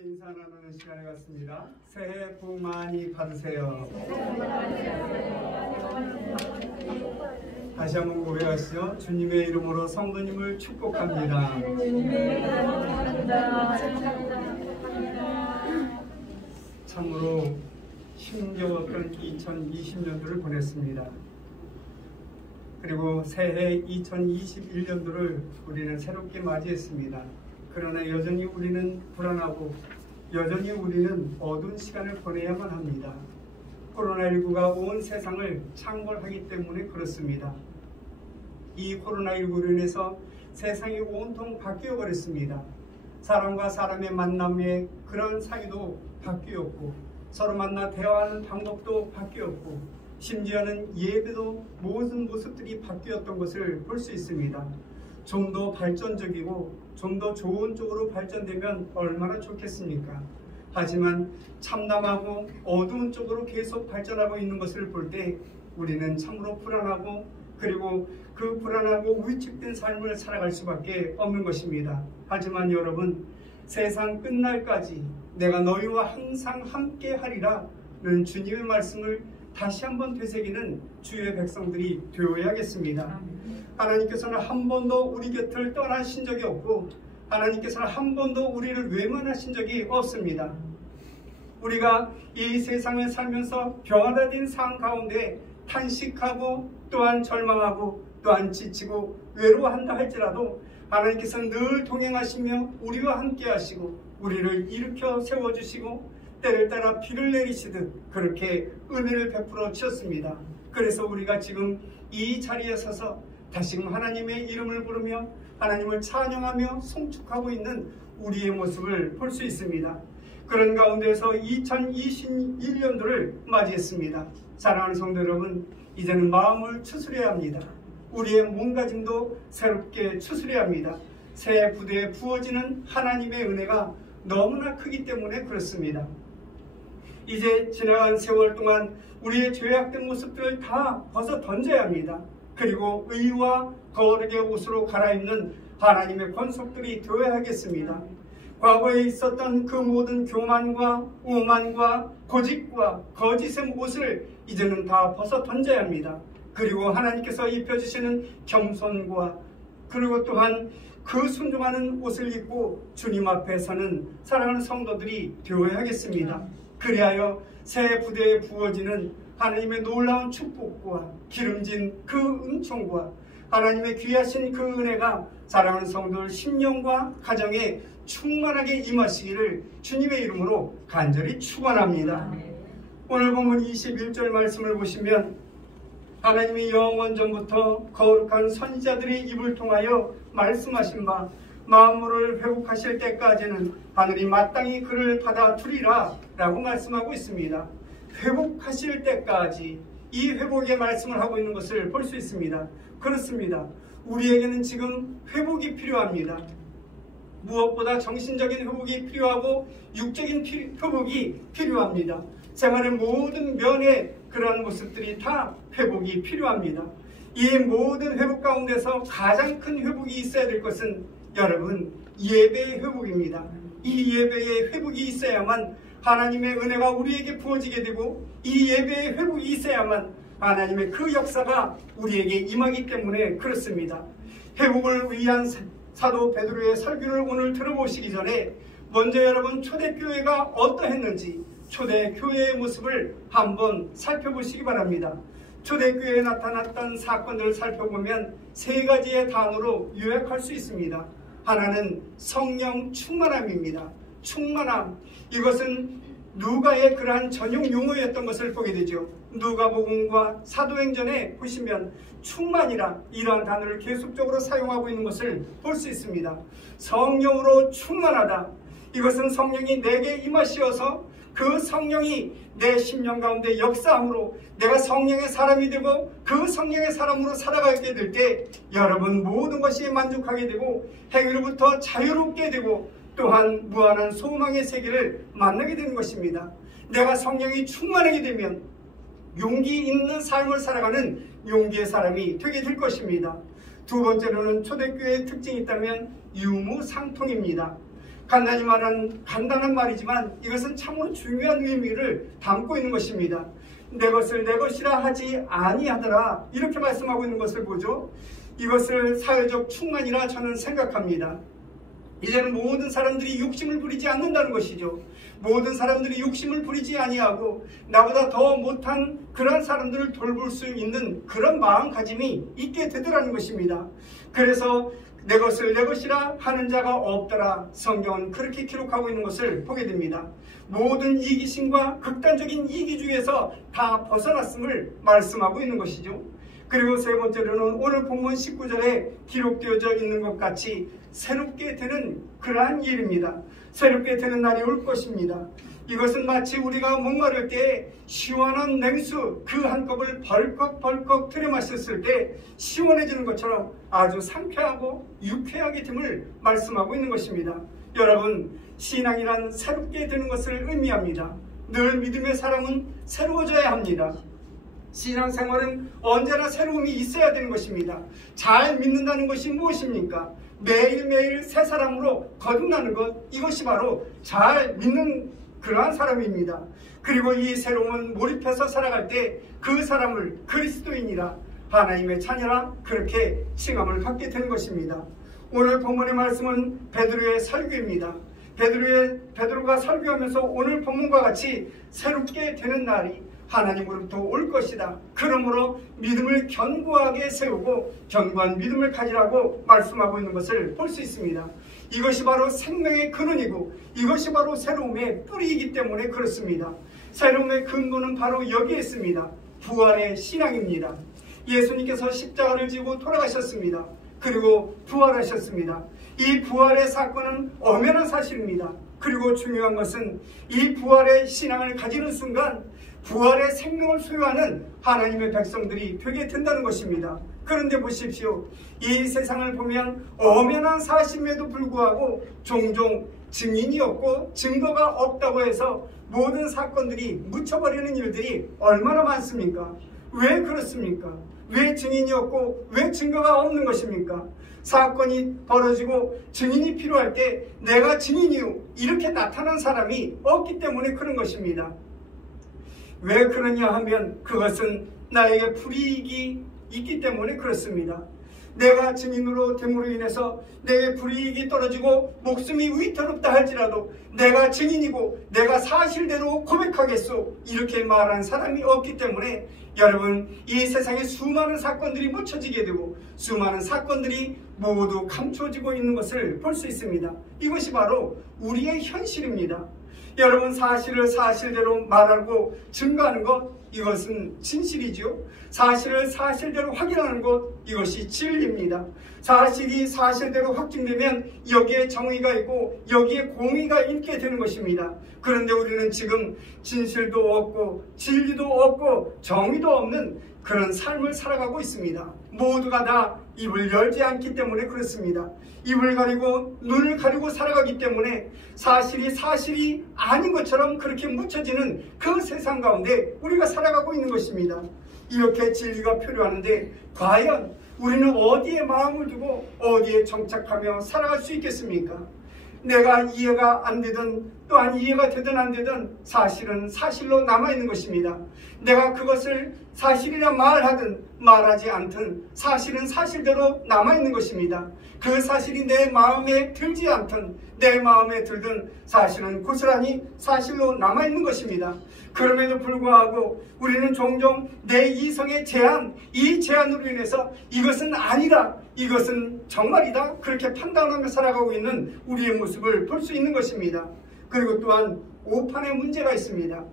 함께 인사 나누는 시간에 갔습니다. 새해 복 많이 받으세요. 다시 한번 고백하시죠. 주님의 이름으로 성도님을 축복합니다. 참으로 힘겨웠던 2020년도를 보냈습니다. 그리고 새해 2021년도를 우리는 새롭게 맞이했습니다. 그러나 여전히 우리는 불안하고 여전히 우리는 어두운 시간을 보내야만 합니다. 코로나19가 온 세상을 창궐하기 때문에 그렇습니다. 이 코로나19로 인해서 세상이 온통 바뀌어 버렸습니다. 사람과 사람의 만남의 그런 사이도 바뀌었고 서로 만나 대화하는 방법도 바뀌었고 심지어는 예배도 모든 모습들이 바뀌었던 것을 볼 수 있습니다. 좀 더 발전적이고 좀 더 좋은 쪽으로 발전되면 얼마나 좋겠습니까? 하지만 참담하고 어두운 쪽으로 계속 발전하고 있는 것을 볼 때 우리는 참으로 불안하고 그리고 그 불안하고 위축된 삶을 살아갈 수밖에 없는 것입니다. 하지만 여러분, 세상 끝날까지 내가 너희와 항상 함께 하리라는 주님의 말씀을 다시 한번 되새기는 주의 백성들이 되어야겠습니다. 하나님께서는 한 번도 우리 곁을 떠나신 적이 없고 하나님께서는 한 번도 우리를 외면하신 적이 없습니다. 우리가 이 세상을 살면서 변화된 상황 가운데 탄식하고 또한 절망하고 또한 지치고 외로워한다 할지라도 하나님께서는 늘 동행하시며 우리와 함께 하시고 우리를 일으켜 세워주시고 때를 따라 비를 내리시듯 그렇게 은혜를 베풀어 주셨습니다. 그래서 우리가 지금 이 자리에 서서 다시금 하나님의 이름을 부르며 하나님을 찬양하며 송축하고 있는 우리의 모습을 볼 수 있습니다. 그런 가운데서 2021년도를 맞이했습니다. 사랑하는 성도 여러분, 이제는 마음을 추스려야 합니다. 우리의 몸가짐도 새롭게 추스려야 합니다. 새 부대에 부어지는 하나님의 은혜가 너무나 크기 때문에 그렇습니다. 이제 지나간 세월 동안 우리의 죄악된 모습들을 다 벗어 던져야 합니다. 그리고 의와 거룩의 옷으로 갈아입는 하나님의 권속들이 되어야 하겠습니다. 과거에 있었던 그 모든 교만과 오만과 고집과 거짓의 옷을 이제는 다 벗어 던져야 합니다. 그리고 하나님께서 입혀주시는 겸손과 그리고 또한 그 순종하는 옷을 입고 주님 앞에 서는 사랑하는 성도들이 되어야 하겠습니다. 그리하여 새 부대에 부어지는 하나님의 놀라운 축복과 기름진 그 은총과 하나님의 귀하신 그 은혜가 사랑하는 성도들 심령과 가정에 충만하게 임하시기를 주님의 이름으로 간절히 축원합니다. 오늘 본문 21절 말씀을 보시면 하나님이 영원전부터 거룩한 선지자들의 입을 통하여 말씀하신 바 만물을 회복하실 때까지는 하늘이 마땅히 그를 받아두리라 라고 말씀하고 있습니다. 회복하실 때까지 이 회복의 말씀을 하고 있는 것을 볼 수 있습니다. 그렇습니다. 우리에게는 지금 회복이 필요합니다. 무엇보다 정신적인 회복이 필요하고 육적인 회복이 필요합니다. 생활의 모든 면의 그러한 모습들이 다 회복이 필요합니다. 이 모든 회복 가운데서 가장 큰 회복이 있어야 될 것은 여러분 예배의 회복입니다. 이 예배의 회복이 있어야만 하나님의 은혜가 우리에게 부어지게 되고 이 예배의 회복이 있어야만 하나님의 그 역사가 우리에게 임하기 때문에 그렇습니다. 회복을 위한 사도 베드로의 설교를 오늘 들어보시기 전에 먼저 여러분 초대교회가 어떠했는지 초대교회의 모습을 한번 살펴보시기 바랍니다. 초대교회에 나타났던 사건들을 살펴보면 세 가지의 단어로 요약할 수 있습니다. 하나는 성령 충만함입니다. 충만함, 이것은 누가의 그러한 전용 용어였던 것을 보게 되죠. 누가복음과 사도행전에 보시면 충만이라 이러한 단어를 계속적으로 사용하고 있는 것을 볼 수 있습니다. 성령으로 충만하다, 이것은 성령이 내게 임하시어서 그 성령이 내 심령 가운데 역사함으로 내가 성령의 사람이 되고 그 성령의 사람으로 살아가게 될 때 여러분 모든 것이 만족하게 되고 행위로부터 자유롭게 되고 또한 무한한 소망의 세계를 만나게 되는 것입니다. 내가 성령이 충만하게 되면 용기 있는 삶을 살아가는 용기의 사람이 되게 될 것입니다. 두 번째로는 초대교회의 특징이 있다면 유무상통입니다. 간단히 말한 간단한 말이지만 이것은 참으로 중요한 의미를 담고 있는 것입니다. 내 것을 내 것이라 하지 아니하더라, 이렇게 말씀하고 있는 것을 보죠. 이것을 사회적 충만이라 저는 생각합니다. 이제는 모든 사람들이 욕심을 부리지 않는다는 것이죠. 모든 사람들이 욕심을 부리지 아니하고 나보다 더 못한 그런 사람들을 돌볼 수 있는 그런 마음가짐이 있게 되더라는 것입니다. 그래서 내 것을 내 것이라 하는 자가 없더라, 성경은 그렇게 기록하고 있는 것을 보게 됩니다. 모든 이기심과 극단적인 이기주의에서 다 벗어났음을 말씀하고 있는 것이죠. 그리고 세 번째로는 오늘 본문 19절에 기록되어져 있는 것 같이 새롭게 되는 그러한 일입니다. 새롭게 되는 날이 올 것입니다. 이것은 마치 우리가 목마를 때 시원한 냉수 그 한 컵을 벌컥벌컥 들여 마셨을 때 시원해지는 것처럼 아주 상쾌하고 유쾌하게 됨을 말씀하고 있는 것입니다. 여러분, 신앙이란 새롭게 되는 것을 의미합니다. 늘 믿음의 사람은 새로워져야 합니다. 신앙생활은 언제나 새로움이 있어야 되는 것입니다. 잘 믿는다는 것이 무엇입니까? 매일매일 새 사람으로 거듭나는 것, 이것이 바로 잘 믿는 그러한 사람입니다. 그리고 이 새로움은 몰입해서 살아갈 때 그 사람을 그리스도인이라, 하나님의 자녀라, 그렇게 칭함을 받게 되는 것입니다. 오늘 본문의 말씀은 베드로의 설교입니다. 베드로가 설교하면서 오늘 본문과 같이 새롭게 되는 날이 하나님으로부터 올 것이다. 그러므로 믿음을 견고하게 세우고 견고한 믿음을 가지라고 말씀하고 있는 것을 볼 수 있습니다. 이것이 바로 생명의 근원이고 이것이 바로 새로움의 뿌리이기 때문에 그렇습니다. 새로움의 근본은 바로 여기에 있습니다. 부활의 신앙입니다. 예수님께서 십자가를 지고 돌아가셨습니다. 그리고 부활하셨습니다. 이 부활의 사건은 엄연한 사실입니다. 그리고 중요한 것은 이 부활의 신앙을 가지는 순간 부활의 생명을 소유하는 하나님의 백성들이 되게 된다는 것입니다. 그런데 보십시오. 이 세상을 보면 엄연한 사실임에도 불구하고 종종 증인이 없고 증거가 없다고 해서 모든 사건들이 묻혀버리는 일들이 얼마나 많습니까? 왜 그렇습니까? 왜 증인이 없고 왜 증거가 없는 것입니까? 사건이 벌어지고 증인이 필요할 때 내가 증인이요, 이렇게 나타난 사람이 없기 때문에 그런 것입니다. 왜 그러냐 하면 그것은 나에게 불이익이 있기 때문에 그렇습니다. 내가 증인으로 됨으로 인해서 내 불이익이 떨어지고 목숨이 위태롭다 할지라도 내가 증인이고 내가 사실대로 고백하겠소, 이렇게 말하는 사람이 없기 때문에 여러분, 이 세상에 수많은 사건들이 묻혀지게 되고 수많은 사건들이 모두 감춰지고 있는 것을 볼 수 있습니다. 이것이 바로 우리의 현실입니다. 여러분, 사실을 사실대로 말하고 증거하는 것, 이것은 진실이죠. 사실을 사실대로 확인하는 것, 이것이 진리입니다. 사실이 사실대로 확증되면 여기에 정의가 있고 여기에 공의가 있게 되는 것입니다. 그런데 우리는 지금 진실도 없고 진리도 없고 정의도 없는 그런 삶을 살아가고 있습니다. 모두가 다 입을 열지 않기 때문에 그렇습니다. 입을 가리고 눈을 가리고 살아가기 때문에 사실이 아닌 것처럼 그렇게 묻혀지는 그 세상 가운데 우리가 살아가고 있는 것입니다. 이렇게 진리가 필요하는데 과연 우리는 어디에 마음을 두고 어디에 정착하며 살아갈 수 있겠습니까? 내가 이해가 안 되든 또한 이해가 되든 안 되든 사실은 사실로 남아있는 것입니다. 내가 그것을 사실이라 말하든 말하지 않든 사실은 사실대로 남아있는 것입니다. 그 사실이 내 마음에 들지 않든 내 마음에 들든 사실은 고스란히 사실로 남아있는 것입니다. 그럼에도 불구하고 우리는 종종 내 이성의 제한, 이 제한으로 인해서 이것은 아니라, 이것은 정말이다, 그렇게 판단하며 살아가고 있는 우리의 모습을 볼 수 있는 것입니다. 그리고 또한 오판의 문제가 있습니다.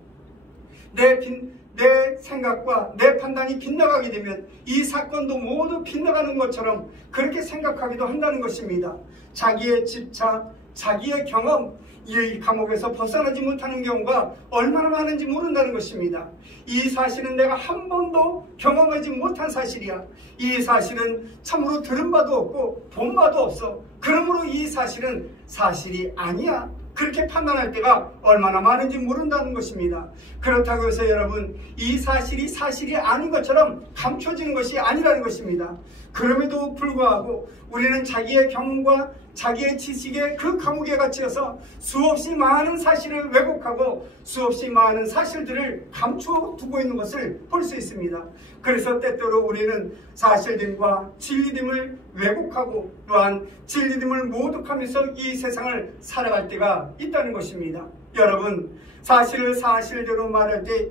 내 생각과 내 판단이 빗나가게 되면 이 사건도 모두 빗나가는 것처럼 그렇게 생각하기도 한다는 것입니다. 자기의 집착, 자기의 경험, 이 감옥에서 벗어나지 못하는 경우가 얼마나 많은지 모른다는 것입니다. 이 사실은 내가 한 번도 경험하지 못한 사실이야. 이 사실은 참으로 들은 바도 없고 본 바도 없어. 그러므로 이 사실은 사실이 아니야. 그렇게 판단할 때가 얼마나 많은지 모른다는 것입니다. 그렇다고 해서 여러분, 이 사실이 아닌 것처럼 감춰지는 것이 아니라는 것입니다. 그럼에도 불구하고 우리는 자기의 경험과 자기의 지식에 그 감옥에 갇혀서 수없이 많은 사실을 왜곡하고 수없이 많은 사실들을 감추어 두고 있는 것을 볼 수 있습니다. 그래서 때때로 우리는 사실됨과 진리됨을 왜곡하고 또한 진리됨을 모독하면서 이 세상을 살아갈 때가 있다는 것입니다. 여러분, 사실을 사실대로 말할 때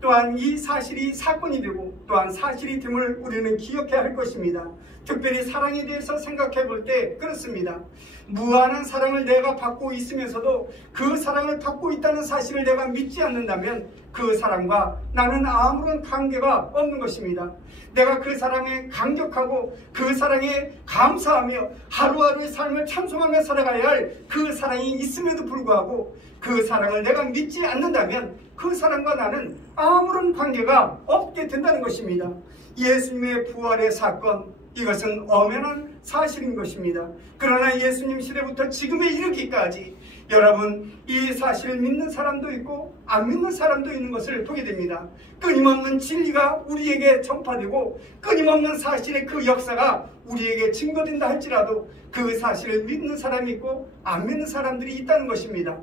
또한 이 사실이 사건이 되고 또한 사실이 됨을 우리는 기억해야 할 것입니다. 특별히 사랑에 대해서 생각해 볼 때 그렇습니다. 무한한 사랑을 내가 받고 있으면서도 그 사랑을 받고 있다는 사실을 내가 믿지 않는다면 그 사랑과 나는 아무런 관계가 없는 것입니다. 내가 그 사랑에 감격하고 그 사랑에 감사하며 하루하루의 삶을 찬송하며 살아가야 할 그 사랑이 있음에도 불구하고 그 사랑을 내가 믿지 않는다면 그 사랑과 나는 아무런 관계가 없게 된다는 것입니다. 예수님의 부활의 사건, 이것은 엄연한 사실인 것입니다. 그러나 예수님 시대부터 지금에 이르기까지 여러분, 이 사실을 믿는 사람도 있고 안 믿는 사람도 있는 것을 보게 됩니다. 끊임없는 진리가 우리에게 전파되고 끊임없는 사실의 그 역사가 우리에게 증거된다 할지라도 그 사실을 믿는 사람이 있고 안 믿는 사람들이 있다는 것입니다.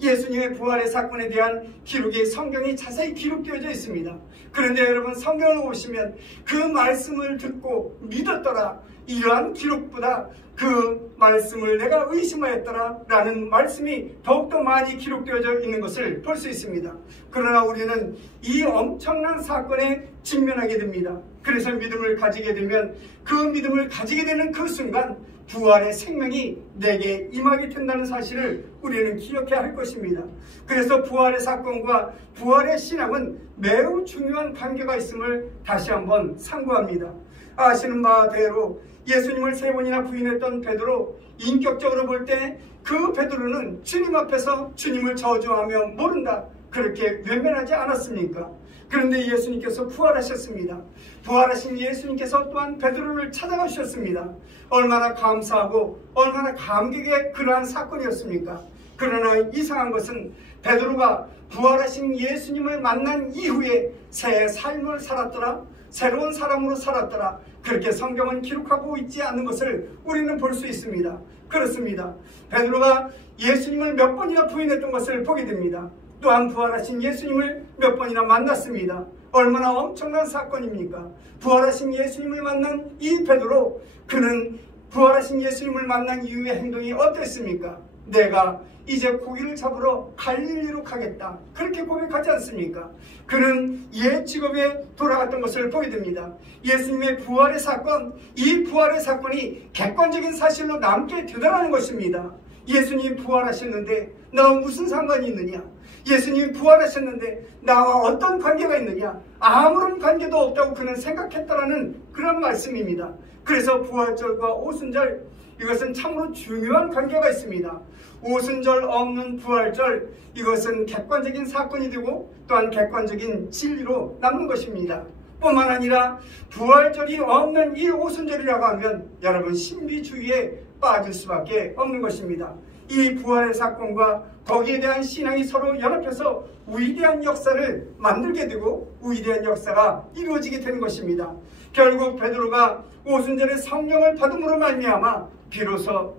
예수님의 부활의 사건에 대한 기록이 성경이 자세히 기록되어져 있습니다. 그런데 여러분, 성경을 보시면 그 말씀을 듣고 믿었더라, 이러한 기록보다 그 말씀을 내가 의심하였더라 라는 말씀이 더욱더 많이 기록되어져 있는 것을 볼 수 있습니다. 그러나 우리는 이 엄청난 사건에 직면하게 됩니다. 그래서 믿음을 가지게 되면 그 믿음을 가지게 되는 그 순간 부활의 생명이 내게 임하게 된다는 사실을 우리는 기억해야 할 것입니다. 그래서 부활의 사건과 부활의 신앙은 매우 중요한 관계가 있음을 다시 한번 상고합니다. 아시는 바대로 예수님을 3번이나 부인했던 베드로, 인격적으로 볼 때 그 베드로는 주님 앞에서 주님을 저주하며 모른다, 그렇게 외면하지 않았습니까? 그런데 예수님께서 부활하셨습니다. 부활하신 예수님께서 또한 베드로를 찾아가셨습니다. 얼마나 감사하고 얼마나 감격의 그러한 사건이었습니까? 그러나 이상한 것은 베드로가 부활하신 예수님을 만난 이후에 새 삶을 살았더라, 새로운 사람으로 살았더라, 그렇게 성경은 기록하고 있지 않는 것을 우리는 볼 수 있습니다. 그렇습니다. 베드로가 예수님을 몇 번이나 부인했던 것을 보게 됩니다. 또한 부활하신 예수님을 몇 번이나 만났습니다. 얼마나 엄청난 사건입니까? 부활하신 예수님을 만난 이 베드로, 그는 부활하신 예수님을 만난 이후의 행동이 어땠습니까? 내가 이제 고기를 잡으러 갈릴리로 가겠다, 그렇게 고백하지 않습니까? 그는 옛 직업에 돌아갔던 것을 보게 됩니다. 예수님의 부활의 사건, 이 부활의 사건이 객관적인 사실로 남게 되더라는 것입니다. 예수님 부활하셨는데 나와 무슨 상관이 있느냐? 예수님이 부활하셨는데 나와 어떤 관계가 있느냐? 아무런 관계도 없다고 그는 생각했다라는 그런 말씀입니다. 그래서 부활절과 오순절, 이것은 참으로 중요한 관계가 있습니다. 오순절 없는 부활절, 이것은 객관적인 사건이 되고 또한 객관적인 진리로 남는 것입니다. 뿐만 아니라 부활절이 없는 이 오순절이라고 하면 여러분, 신비주의에 빠질 수밖에 없는 것입니다. 이 부활의 사건과 거기에 대한 신앙이 서로 연합해서 위대한 역사를 만들게 되고 위대한 역사가 이루어지게 되는 것입니다. 결국 베드로가 오순절에 성령을 받음으로 말미암아 비로소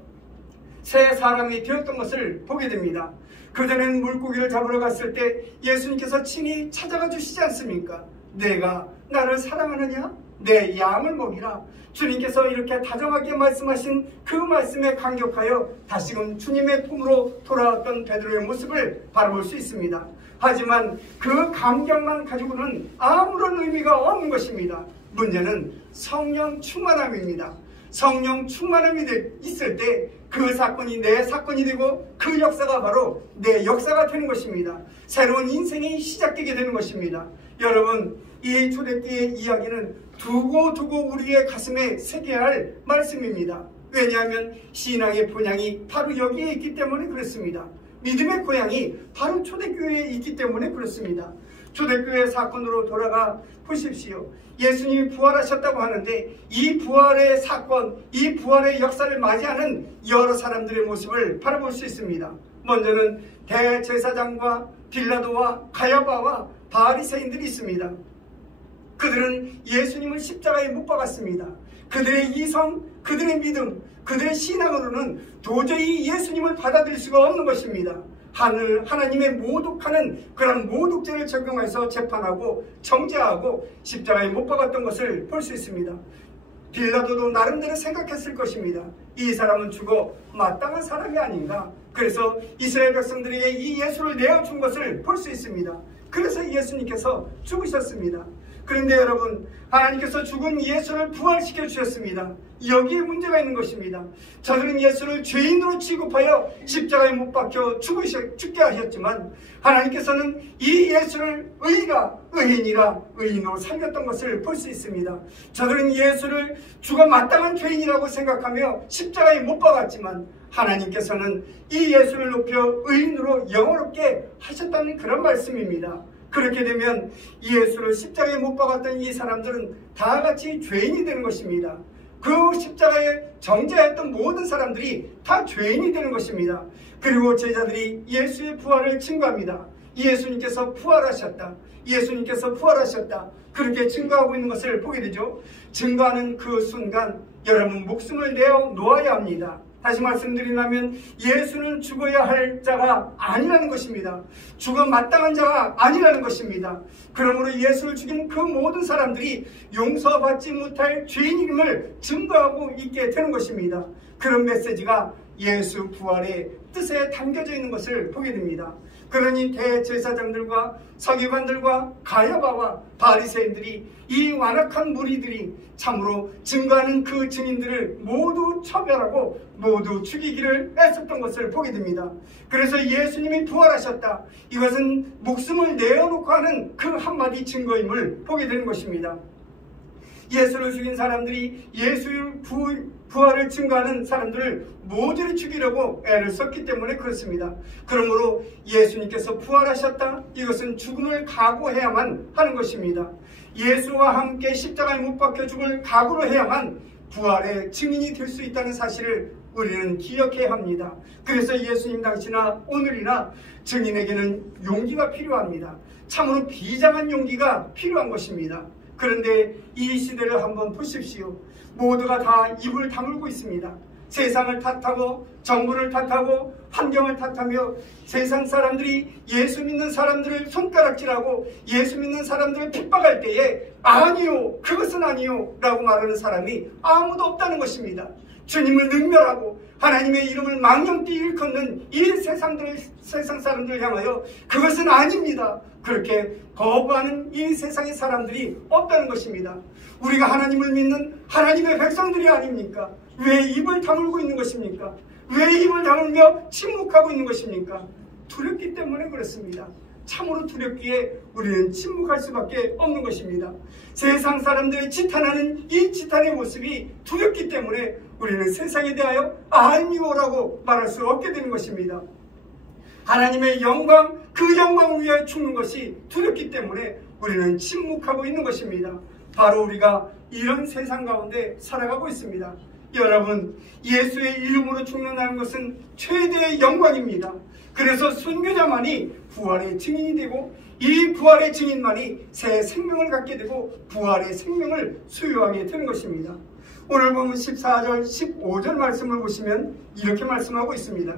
새 사람이 되었던 것을 보게 됩니다. 그전에는 물고기를 잡으러 갔을 때 예수님께서 친히 찾아가 주시지 않습니까? 내가 나를 사랑하느냐? 내 양을 먹이라. 주님께서 이렇게 다정하게 말씀하신 그 말씀에 감격하여 다시금 주님의 품으로 돌아왔던 베드로의 모습을 바라볼 수 있습니다. 하지만 그 감격만 가지고는 아무런 의미가 없는 것입니다. 문제는 성령 충만함입니다. 성령 충만함이 있을 때 그 사건이 내 사건이 되고 그 역사가 바로 내 역사가 되는 것입니다. 새로운 인생이 시작되게 되는 것입니다. 여러분, 이 초대교회의 이야기는 두고 우리의 가슴에 새겨야 할 말씀입니다. 왜냐하면 신앙의 본향이 바로 여기에 있기 때문에 그렇습니다. 믿음의 고향이 바로 초대교회에 있기 때문에 그렇습니다. 초대교회 사건으로 돌아가 보십시오. 예수님이 부활하셨다고 하는데 이 부활의 사건, 이 부활의 역사를 맞이하는 여러 사람들의 모습을 바라볼 수 있습니다. 먼저는 대제사장과 빌라도와 가야바와 바리새인들이 있습니다. 그들은 예수님을 십자가에 못 박았습니다. 그들의 이성, 그들의 믿음, 그들의 신앙으로는 도저히 예수님을 받아들일 수가 없는 것입니다. 하나님의 모독하는 그런 모독죄를 적용해서 재판하고 정죄하고 십자가에 못 박았던 것을 볼 수 있습니다. 빌라도도 나름대로 생각했을 것입니다. 이 사람은 죽어 마땅한 사람이 아닌가. 그래서 이스라엘 백성들에게 이 예수를 내어준 것을 볼 수 있습니다. 그래서 예수님께서 죽으셨습니다. 그런데 여러분, 하나님께서 죽은 예수를 부활시켜 주셨습니다. 여기에 문제가 있는 것입니다. 저들은 예수를 죄인으로 취급하여 십자가에 못 박혀 죽게 하셨지만 하나님께서는 이 예수를 의인이라 의인으로 삼겼던 것을 볼 수 있습니다. 저들은 예수를 죽어 마땅한 죄인이라고 생각하며 십자가에 못 박았지만 하나님께서는 이 예수를 높여 의인으로 영원롭게 하셨다는 그런 말씀입니다. 그렇게 되면 예수를 십자가에 못 박았던 이 사람들은 다 같이 죄인이 되는 것입니다. 그 십자가에 정죄했던 모든 사람들이 다 죄인이 되는 것입니다. 그리고 제자들이 예수의 부활을 증거합니다. 예수님께서 부활하셨다. 예수님께서 부활하셨다. 그렇게 증거하고 있는 것을 보게 되죠. 증거하는 그 순간 여러분 목숨을 내어 놓아야 합니다. 다시 말씀드리자면 예수는 죽어야 할 자가 아니라는 것입니다. 죽어 마땅한 자가 아니라는 것입니다. 그러므로 예수를 죽인 그 모든 사람들이 용서받지 못할 죄인임을 증거하고 있게 되는 것입니다. 그런 메시지가 예수 부활의 뜻에 담겨져 있는 것을 보게 됩니다. 그러니 대제사장들과 서기관들과 가야바와 바리새인들이 이 완악한 무리들이 참으로 증거하는 그 증인들을 모두 처벌하고 모두 죽이기를 애썼던 것을 보게 됩니다. 그래서 예수님이 부활하셨다. 이것은 목숨을 내어놓고 하는 그 한마디 증거임을 보게 되는 것입니다. 예수를 죽인 사람들이 예수의 부활을 증거하는 사람들을 모조리 죽이려고 애를 썼기 때문에 그렇습니다. 그러므로 예수님께서 부활하셨다. 이것은 죽음을 각오해야만 하는 것입니다. 예수와 함께 십자가에 못 박혀 죽을 각오를 해야만 부활의 증인이 될 수 있다는 사실을 우리는 기억해야 합니다. 그래서 예수님 당시나 오늘이나 증인에게는 용기가 필요합니다. 참으로 비장한 용기가 필요한 것입니다. 그런데 이 시대를 한번 보십시오. 모두가 다 입을 다물고 있습니다. 세상을 탓하고 정부를 탓하고 환경을 탓하며 세상 사람들이 예수 믿는 사람들을 손가락질하고 예수 믿는 사람들을 핍박할 때에 아니요, 그것은 아니요 라고 말하는 사람이 아무도 없다는 것입니다. 주님을 능멸하고 하나님의 이름을 망령되이 일컫는 이 세상 사람들을 향하여 그것은 아닙니다. 그렇게 거부하는 이 세상의 사람들이 없다는 것입니다. 우리가 하나님을 믿는 하나님의 백성들이 아닙니까? 왜 입을 다물고 있는 것입니까? 왜 입을 다물며 침묵하고 있는 것입니까? 두렵기 때문에 그렇습니다. 참으로 두렵기에 우리는 침묵할 수밖에 없는 것입니다. 세상 사람들의 지탄하는 이 지탄의 모습이 두렵기 때문에 우리는 세상에 대하여 아니오라고 말할 수 없게 되는 것입니다. 하나님의 영광, 그 영광을 위하여 죽는 것이 두렵기 때문에 우리는 침묵하고 있는 것입니다. 바로 우리가 이런 세상 가운데 살아가고 있습니다. 여러분, 예수의 이름으로 죽는다는 것은 최대의 영광입니다. 그래서 순교자만이 부활의 증인이 되고 이 부활의 증인만이 새 생명을 갖게 되고 부활의 생명을 소유하게 되는 것입니다. 오늘 보면 14절, 15절 말씀을 보시면 이렇게 말씀하고 있습니다.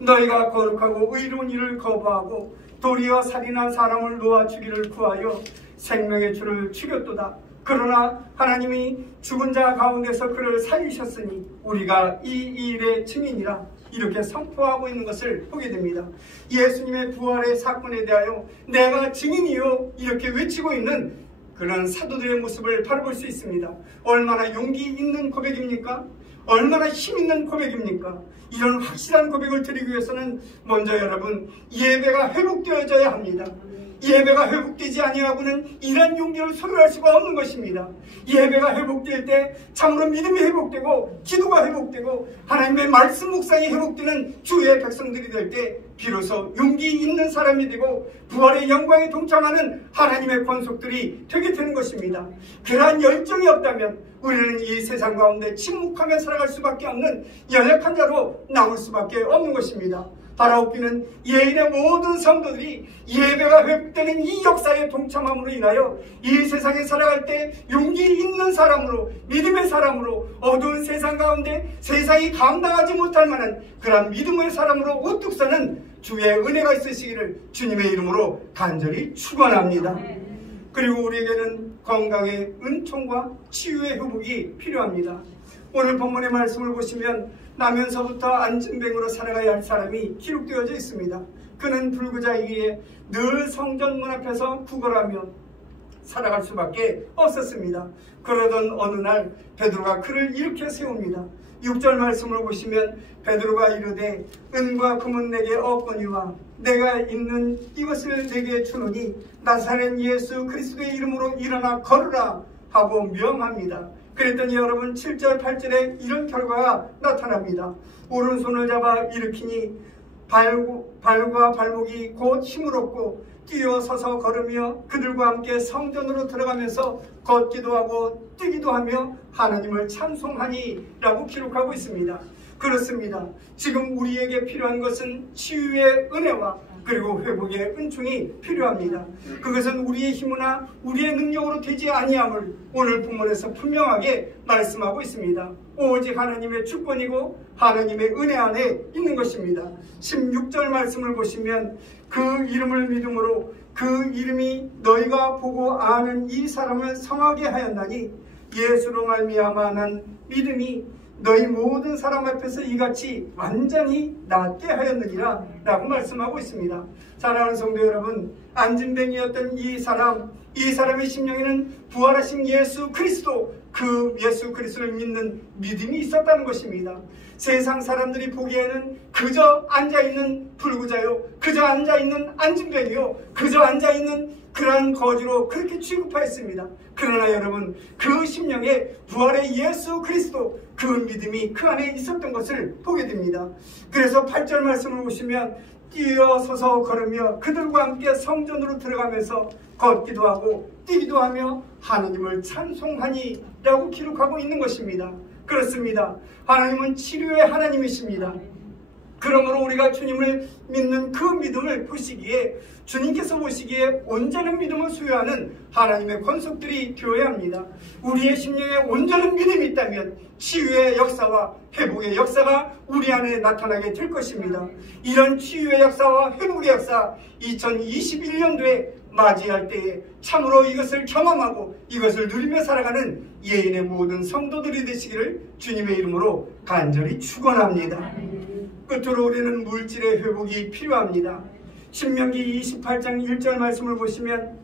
너희가 거룩하고 의로운 일을 거부하고 도리어 살인한 사람을 놓아 주기를 구하여 생명의 주를 죽였도다. 그러나 하나님이 죽은 자 가운데서 그를 살리셨으니 우리가 이 일의 증인이라 이렇게 선포하고 있는 것을 보게 됩니다. 예수님의 부활의 사건에 대하여 내가 증인이요 이렇게 외치고 있는 그런 사도들의 모습을 바라볼 수 있습니다. 얼마나 용기 있는 고백입니까? 얼마나 힘 있는 고백입니까? 이런 확실한 고백을 드리기 위해서는 먼저 여러분 예배가 회복되어져야 합니다. 예배가 회복되지 아니하고는 이런 용기를 소유할 수가 없는 것입니다. 예배가 회복될 때 참으로 믿음이 회복되고 기도가 회복되고 하나님의 말씀 묵상이 회복되는 주 주의 백성들이 될 때 비로소 용기 있는 사람이 되고 부활의 영광에 동참하는 하나님의 권속들이 되게 되는 것입니다. 그러한 열정이 없다면 우리는 이 세상 가운데 침묵하며 살아갈 수밖에 없는 연약한 자로 남을 수밖에 없는 것입니다. 바라옵기는 예인의 모든 성도들이 예배가 회복되는 이 역사에 동참함으로 인하여 이 세상에 살아갈 때 용기 있는 사람으로, 믿음의 사람으로, 어두운 세상 가운데 세상이 감당하지 못할 만한 그런 믿음의 사람으로 우뚝 서는 주의 은혜가 있으시기를 주님의 이름으로 간절히 축원합니다. 그리고 우리에게는 건강의 은총과 치유의 회복이 필요합니다. 오늘 본문의 말씀을 보시면 나면서부터 안진뱅으로 살아가야 할 사람이 기록되어져 있습니다. 그는 불구자이기에 늘 성전 문 앞에서 구걸하며 살아갈 수밖에 없었습니다. 그러던 어느 날 베드로가 그를 일으켜 세웁니다. 6절 말씀을 보시면 베드로가 이르되 은과 금은 내게 없거니와 내가 있는 이것을 내게 주노니 나사렛 예수 그리스도의 이름으로 일어나 걸으라 하고 명합니다. 그랬더니 여러분 7절 8절에 이런 결과가 나타납니다. 오른손을 잡아 일으키니 발과 발목이 곧 힘을 얻고 뛰어서서 걸으며 그들과 함께 성전으로 들어가면서 걷기도 하고 뛰기도 하며 하나님을 찬송하니 라고 기록하고 있습니다. 그렇습니다. 지금 우리에게 필요한 것은 치유의 은혜와 그리고 회복의 은총이 필요합니다. 그것은 우리의 힘이나 우리의 능력으로 되지 아니함을 오늘 본문에서 분명하게 말씀하고 있습니다. 오직 하나님의 주권이고 하나님의 은혜 안에 있는 것입니다. 16절 말씀을 보시면 그 이름을 믿음으로 그 이름이 너희가 보고 아는 이 사람을 성하게 하였나니 예수로 말미암아 난 믿음이 너희 모든 사람 앞에서 이같이 완전히 낫게 하였느니라 라고 말씀하고 있습니다. 사랑하는 성도 여러분, 안진뱅이였던 이 사람의 심령에는 부활하신 예수 그리스도, 그 예수 그리스도를 믿는 믿음이 있었다는 것입니다. 세상 사람들이 보기에는 그저 앉아있는 불구자요, 그저 앉아있는 안진뱅이요, 그저 앉아있는 그러한 거지로 그렇게 취급하였습니다. 그러나 여러분, 그 심령에 부활의 예수 그리스도, 그 믿음이 그 안에 있었던 것을 보게 됩니다. 그래서 8절 말씀을 보시면 뛰어서서 걸으며 그들과 함께 성전으로 들어가면서 걷기도 하고 뛰기도 하며 하나님을 찬송하니 라고 기록하고 있는 것입니다. 그렇습니다. 하나님은 치료의 하나님이십니다. 그러므로 우리가 주님을 믿는 그 믿음을 보시기에, 주님께서 보시기에 온전한 믿음을 소유하는 하나님의 권속들이 되어야 합니다. 우리의 심령에 온전한 믿음이 있다면 치유의 역사와 회복의 역사가 우리 안에 나타나게 될 것입니다. 이런 치유의 역사와 회복의 역사 2021년도에 맞이할 때에 참으로 이것을 경험하고 이것을 누리며 살아가는 예인의 모든 성도들이 되시기를 주님의 이름으로 간절히 축원합니다. 끝으로 우리는 물질의 회복이 필요합니다. 신명기 28장 1절 말씀을 보시면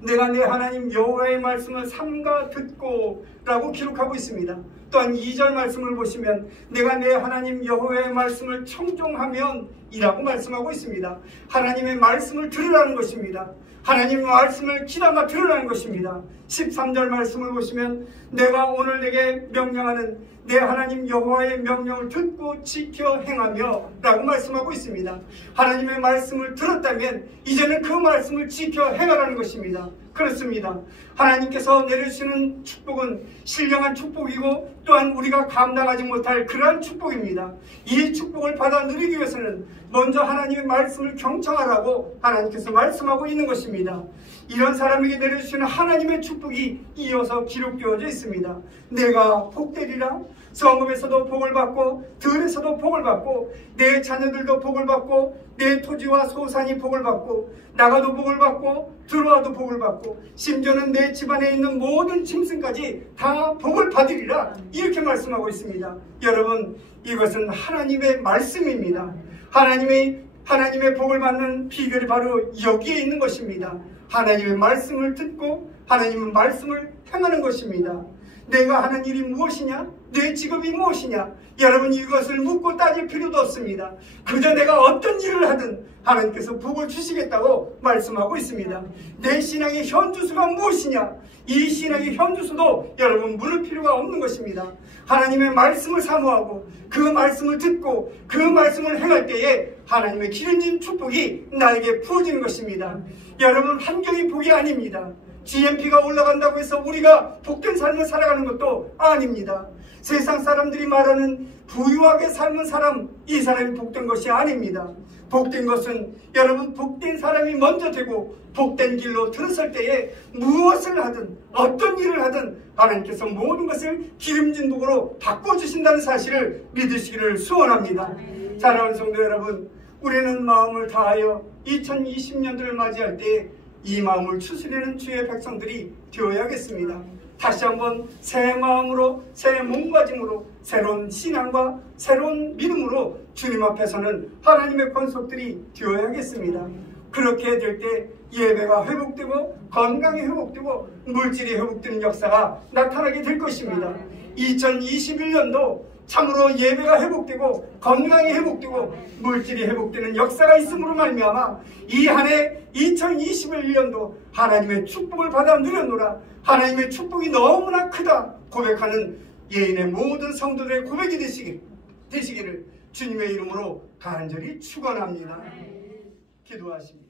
내가 내 하나님 여호와의 말씀을 삼가 듣고 라고 기록하고 있습니다. 또한 2절 말씀을 보시면 내가 내 하나님 여호와의 말씀을 청종하면 이라고 말씀하고 있습니다. 하나님의 말씀을 들으라는 것입니다. 하나님의 말씀을 귀담아 들으라는 것입니다. 13절 말씀을 보시면 내가 오늘 내게 명령하는 내 하나님 여호와의 명령을 듣고 지켜 행하며 라고 말씀하고 있습니다. 하나님의 말씀을 들었다면 이제는 그 말씀을 지켜 행하라는 것입니다. 그렇습니다. 하나님께서 내려주시는 축복은 신령한 축복이고 또한 우리가 감당하지 못할 그러한 축복입니다. 이 축복을 받아 누리기 위해서는 먼저 하나님의 말씀을 경청하라고 하나님께서 말씀하고 있는 것입니다. 이런 사람에게 내려주시는 하나님의 축복이 이어서 기록되어져 있습니다. 내가 복되리라, 성읍에서도 복을 받고 들에서도 복을 받고 내 자녀들도 복을 받고 내 토지와 소산이 복을 받고 나가도 복을 받고 들어와도 복을 받고 심지어는 내 집안에 있는 모든 짐승까지 다 복을 받으리라, 이렇게 말씀하고 있습니다. 여러분, 이것은 하나님의 말씀입니다. 하나님의 복을 받는 비결이 바로 여기에 있는 것입니다. 하나님의 말씀을 듣고 하나님의 말씀을 행하는 것입니다. 내가 하는 일이 무엇이냐? 내 직업이 무엇이냐? 여러분 이것을 묻고 따질 필요도 없습니다. 그저 내가 어떤 일을 하든 하나님께서 복을 주시겠다고 말씀하고 있습니다. 내 신앙의 현주소가 무엇이냐? 이 신앙의 현주소도 여러분 물을 필요가 없는 것입니다. 하나님의 말씀을 사모하고 그 말씀을 듣고 그 말씀을 행할 때에 하나님의 기름진 축복이 나에게 부어지는 것입니다. 여러분 환경이 복이 아닙니다. GNP가 올라간다고 해서 우리가 복된 삶을 살아가는 것도 아닙니다. 세상 사람들이 말하는 부유하게 삶은 사람, 이 사람이 복된 것이 아닙니다. 복된 것은 여러분 복된 사람이 먼저 되고 복된 길로 들어설 때에 무엇을 하든 어떤 일을 하든 하나님께서 모든 것을 기름진 복으로 바꿔주신다는 사실을 믿으시기를 소원합니다. 사랑하는 성도 여러분, 우리는 마음을 다하여 2020년도를 맞이할 때 이 마음을 추스리는 주의 백성들이 되어야겠습니다. 다시 한번 새 마음으로 새 몸가짐으로 새로운 신앙과 새로운 믿음으로 주님 앞에서는 하나님의 권속들이 되어야겠습니다. 그렇게 될 때 예배가 회복되고 건강이 회복되고 물질이 회복되는 역사가 나타나게 될 것입니다. 2021년도 참으로 예배가 회복되고 건강이 회복되고 물질이 회복되는 역사가 있음으로 말미암아 이 한 해 2021년도 하나님의 축복을 받아 누려노라, 하나님의 축복이 너무나 크다 고백하는 예인의 모든 성도들의 고백이 되시기를 주님의 이름으로 간절히 축원합니다. 기도하십니다.